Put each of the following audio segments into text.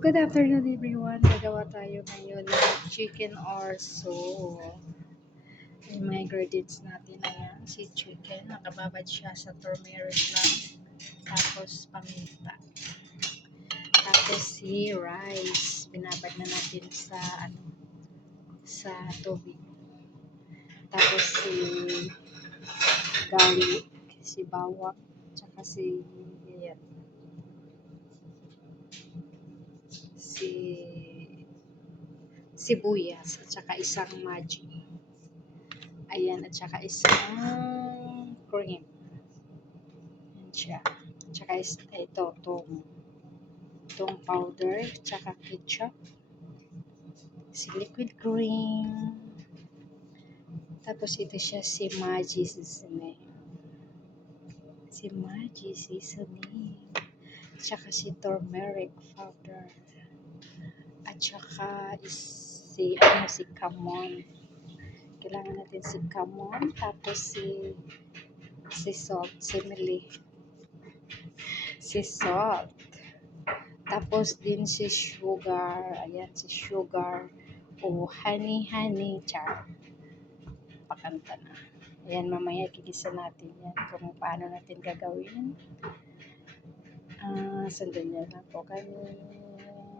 Good afternoon everyone. Gagawa tayo ngayon ng chicken orzo. Yung mga ingredients natin na yan. Si chicken, nakababad siya sa turmeric lang. Tapos paminta. Tapos si rice, binabad na natin sa tubig. Tapos si garlic, si bawang, tsaka si sibuyas at saka isang Maggi. Ayan, at saka isang cream. Ayan siya. At saka ito, tong powder, at saka ketchup. Si liquid cream. Tapos ito siya si Maggi seasoning. Si Maggi seasoning. At saka si turmeric powder. At saka si camon. Kailangan natin si camon, tapos si salt, si salt. Tapos din si sugar, ayan si sugar o honey, char. Pakanta na. Ayan, mamaya gigisa natin yan kung paano natin gagawin. Sundan niyo lang po kami.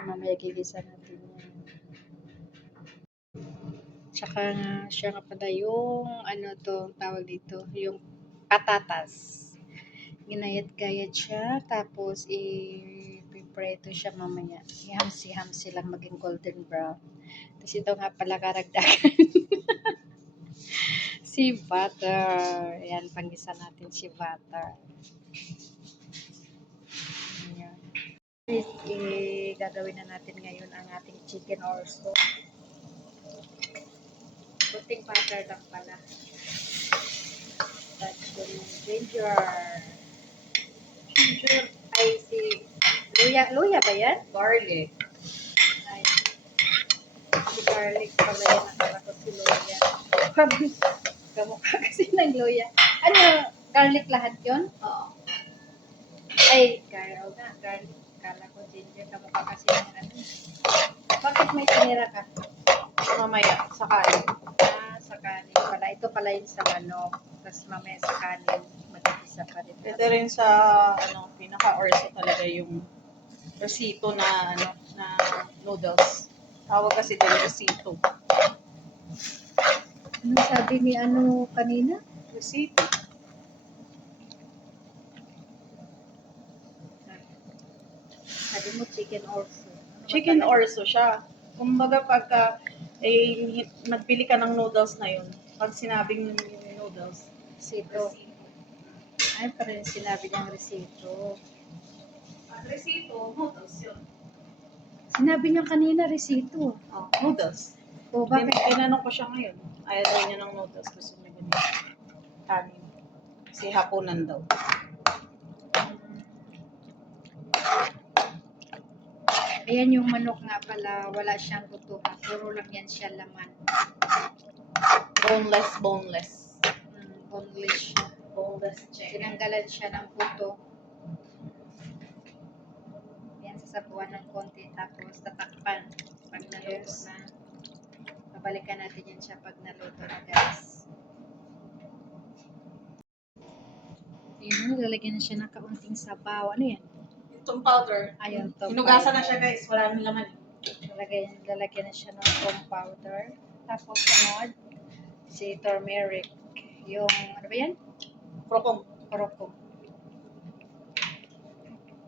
Mamaya gigisa natin yan. Tsaka siya nga pala yung tawag dito, yung patatas. Ginayat-gayat siya, tapos ipipreto siya mamaya. Ihamsi-hamsi lang maging golden brown. Tapos ito nga pala karagdagan. Si butter. Ayan, panggisa natin si butter. Ayan. Gagawin na natin ngayon ang ating chicken orzo. Kunting butter lang pala. That's yung ginger. Ay si luya ba yan? Garlic. Ay, si garlic pala yan. Nakala ko si luya. Kamukha kasi ng luya. Ano, garlic lahat yun? Oo. Ay, garlic. Kala ko ginger. Kamukha kasi ng ano. Bakit may tinira ka? Mamaya, sa kanin. Sa kanin pala. Ito pala yung sa manok. Tapos mamaya sa kanin, mag-isa pa rin. Ito rin sa, pinaka-orso talaga yung risito na, na noodles. Tawag kasi din risito. Ano sabi ni kanina? Risito. Sabi mo chicken orzo. Chicken orso siya. Kumbaga pagka nagbili ka ng noodles na yun, pag sinabing noodles, Risito. Ay, parang sinabi niyang risito. At risito, noodles yun. Sinabi niya kanina risito. Oh, noodles. O bakit? Tinanong ko siya ngayon. Ayaw daw niya ng noodles. Gusto niya ganyan. Kanin. Kasi hapunan daw. Ayan yung manok nga pala. Wala siyang buto. Puro lang yan siya laman. Boneless. Boneless siya. Boneless chicken. Tinanggalan siya ng buto. Yan, sasabuan ng konti. Tapos tatakpan. Pag naluto na. Babalikan natin yan siya pag naluto na, guys. Ayan, lalagyan na siya ng kaunting sabaw. Ano yan? Itong powder. Ayun, to. Hinugasan na siya, guys. Wala nang laman. Lalagyan na siya ng foam powder. Tapos sunod, si turmeric. Yung, ano ba yan? Krokom.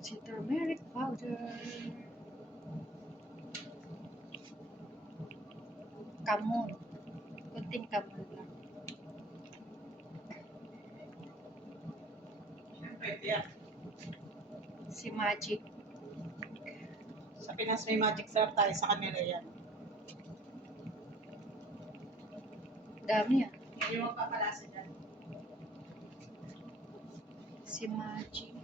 Si turmeric powder. Kamon. Kunting kamon lang. Siyempre, yan. Si Magic. Sa Pinas may magic syrup tayo. Sa kanila yan. Dami yan. Hindi mo papalasa dyan. Si Magic.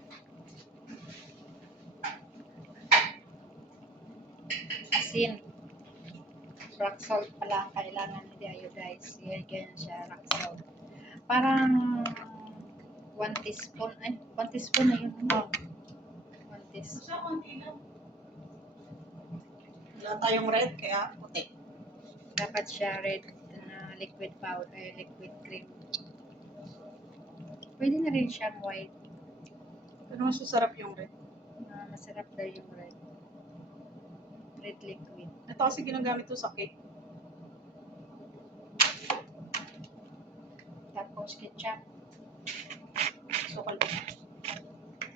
Asin. Rock salt pala ang kailangan, hindi iodized. Yan siya, rock salt. Parang 1 teaspoon. Ay, 1 teaspoon na yun. 1 teaspoon. Gusto konti lang. Wala tayong red, kaya puti. Dapat siya red na liquid powder, liquid cream. Pwede na rin siyang white. Pero mas masarap yung red. Masarap daw yung red. Red liquid. Ito kasi ginagamit to sa cake. Tapos ketchup. Sukal.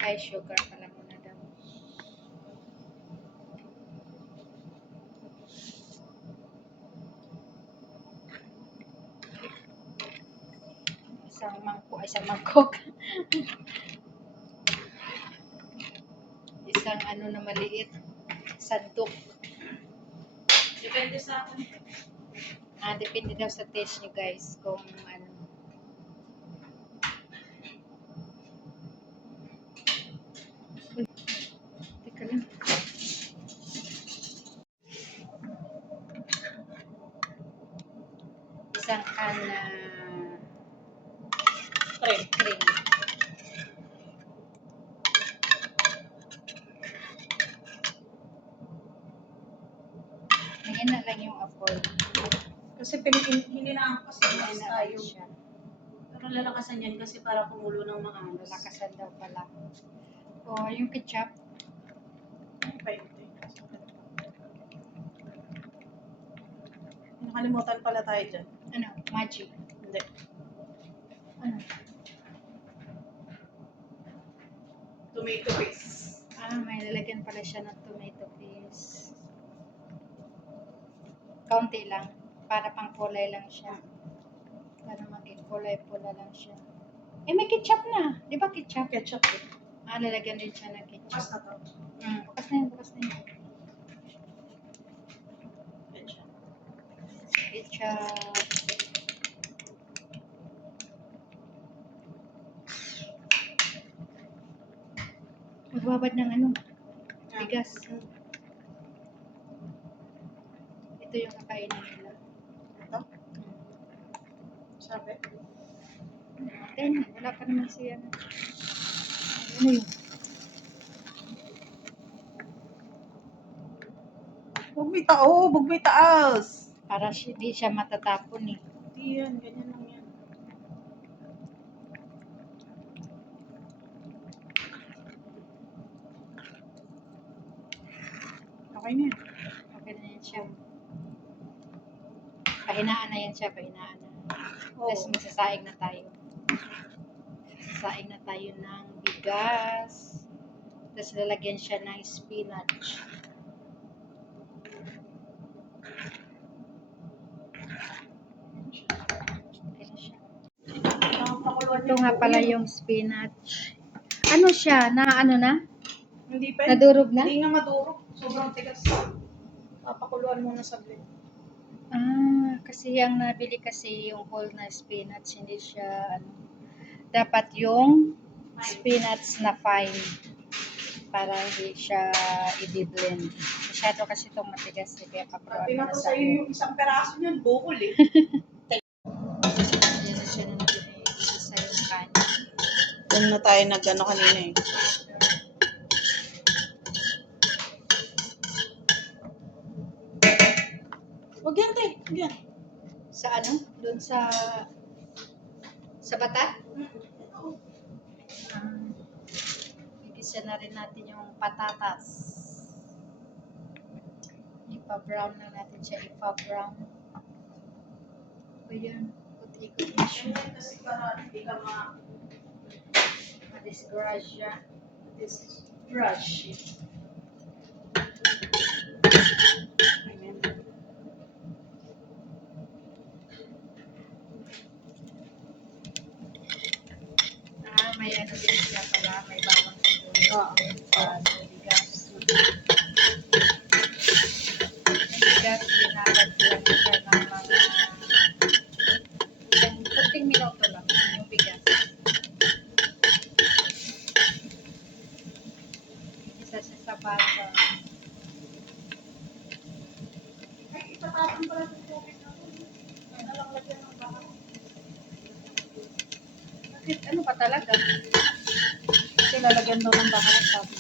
Ay, sugar pala muna daw. Isang mangkok. Isang ano na maliit. Sandok. Depende sa akin. Depende daw sa taste nyo guys kung ano. Uy, teka lang. Isang can na cream. Ngayon na lang yung apoy. Kasi hininaan ko kasi Ngayon mas na lang tayo. siya. Pero lalakasan yan kasi para kumulo ng mga anos. Lakasan daw pala. O, yung ketchup. Nakalimutan pala tayo dyan. Ano? Magic. Hindi. Ano? Tomato paste. May lalagyan pala siya ng tomato paste. Kaunti lang. Para pang kulay lang siya. Para maging kulay pula lang siya. May ketchup na. Di ba ketchup? Ketchup eh. Lalagyan din siya ng ketchup. Bukas na to. Bukas na yun, bukas na yun. Ketchup. Ketchup. Magbabad ng ano? Bigas. Ito yung kakainin nila. Ito? Sabi? Then, wala pa naman siya. Ano yun? Huwag may taas. Para di siya matatapon eh. Hindi yan, ganyan lang yan. Okay na yan. Okay na yan siya. Pahinaan na yan siya, pahinaan na. Tapos magsasaing na tayo. Magsasaing na tayo ng bigas. Tapos lalagyan siya ng spinach. Okay na siya. Ito nga pala yung spinach. Ano siya? Ano na? Hindi pa. Nadurog na? Hindi na madurog. Sobrang tigas. Papakuluan muna saglit. Kasi yung nabili kasi yung whole na spinach, hindi siya ano. Dapat yung spinach na fine para hindi siya i-blend. Masyado kasi itong matigas kaya pakuluan Sabi mo na na to sa sa'yo yung isang peraso niyan, bukol eh. Yan na siya na isa yung kanya. Doon na tayo nag-ano kanina eh. Huwag yan, te. Huwag yan. Sa ano? Doon sa bata? Igisa na rin natin yung patatas. Ipa-brown na natin siya. Ipa-brown. O yan. Ikot-ikot na siya. Kasi para hindi ka Ma-disgrasya. Disgrasya. Amen. May ano din siya pala. May bawang siguro. Oo. Bigas. Yung bigas, binabad lang siya ng mga 15 minuto lang. Yung bigas. Isa siya sa bata. Ay, itatapon pala sa tubig na to. Ay, nalang lagyan ng bahan. Bakit? Ano pa talaga? Kasi lalagyan daw ng bahan at sabi.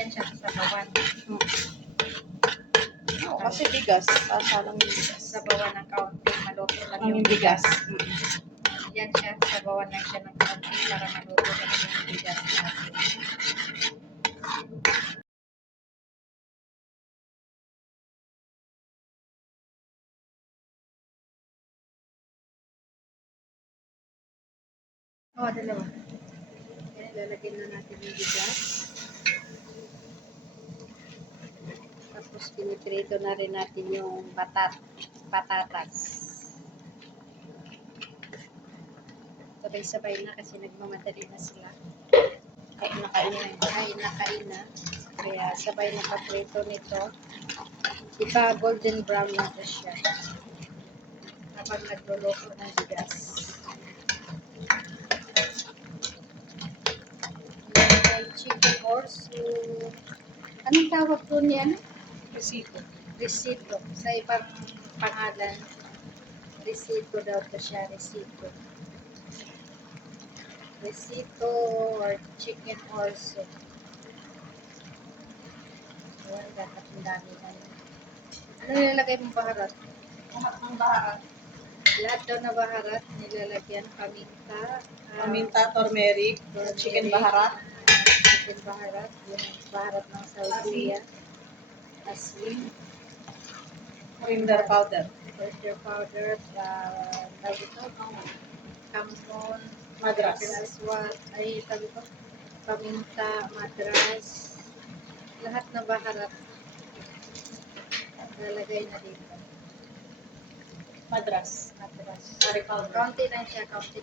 yan siya sa sabawan. Oo, kasi bigas. Sasalang yung bigas. Sabawan ng kaunti, maluto lang Ang yung bigas. Yan siya, sabawan lang siya ng kaunti para maluto lang yung bigas natin. Dalawa. Yan, lalagyan na natin yung bigas. Tapos piniprito na rin natin yung patatas. Sabay-sabay na kasi nagmamadali na sila. Kain na kain na. Kain na kain na. Kaya sabay na paprito nito. Ipa golden brown na to siya. Habang nagluluto ng bigas. May chicken orso. Anong tawag po niya? Resito. Risito. Sa ibang pangalan, risito daw to siya. Risito. Risito or chicken orso. Ayan, dapat ang dami na yun. Ano nilalagay mong baharat? Lahat ng baharat. Lahat daw na baharat, nilalagyan paminta. Paminta, turmeric, chicken baharat. Chicken baharat, yung baharat ng Saudi. Asin. Coriander powder. Coriander powder, tawag ito, kamon, Madras. aswat, ay tawag ito, paminta, madras, lahat na baharat lalagay na dito. Madras. Madras. Curry powder. Kaunti lang siya, kaunti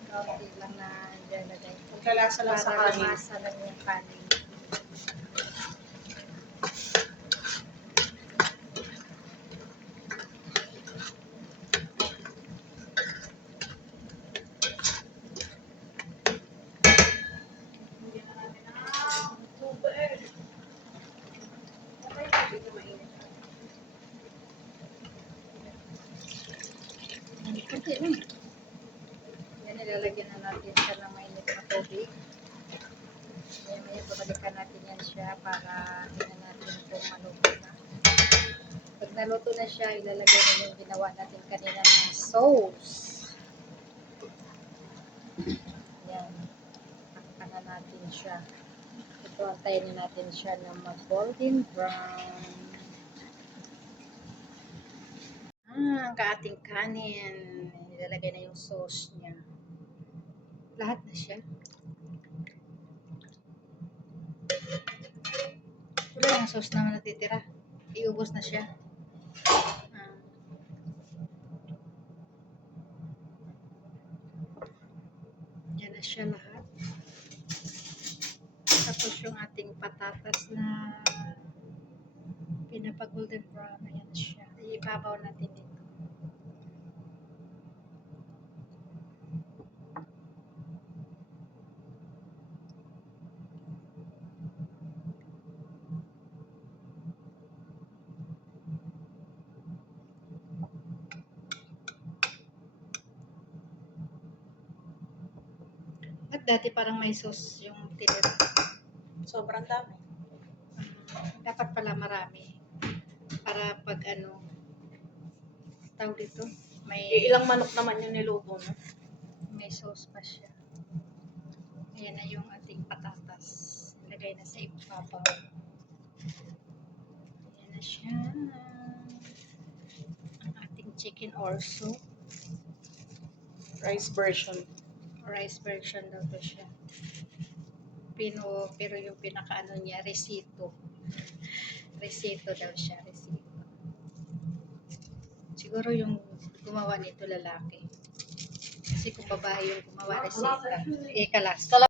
lang na ilalagay. Magkalasa lang sa Para kanin. masa lang yung kanin. Kunti lang. Yan, nilalagyan na natin siya ng mainit na tubig. May babalikan natin yan siya para tingnan natin kung maluto na. Pag naluto na siya, ilalagay na yung ginawa natin kanina ng sauce. Yan. Takpan na natin siya. Ito, antayin natin siya na mag-golden brown. Ang kaating kanin. Ilalagay na yung sauce niya. Lahat na siya. Wala lang sauce naman natitira. Iubos na siya. Yan na siya lahat. Tapos yung ating patatas na pinapa-golden brown. Ayan siya. Ibabaw natin dito. At dati parang may sauce yung tinira. Sobrang dami. Dapat pala marami. Para pag ano, tawag dito, may Ilang manok naman yung niluto, no? may sauce pa siya. Ayan na yung ating patatas. Ilagay na sa ibabaw. Ayan na siya. Ang ating chicken orso. Rice version. Rice version daw to siya. Pero yung pinakaano niya, risito. Risito daw siya, risito. Siguro yung gumawa nito lalaki. Kasi kung babae yung gumawa, risita. Kalas.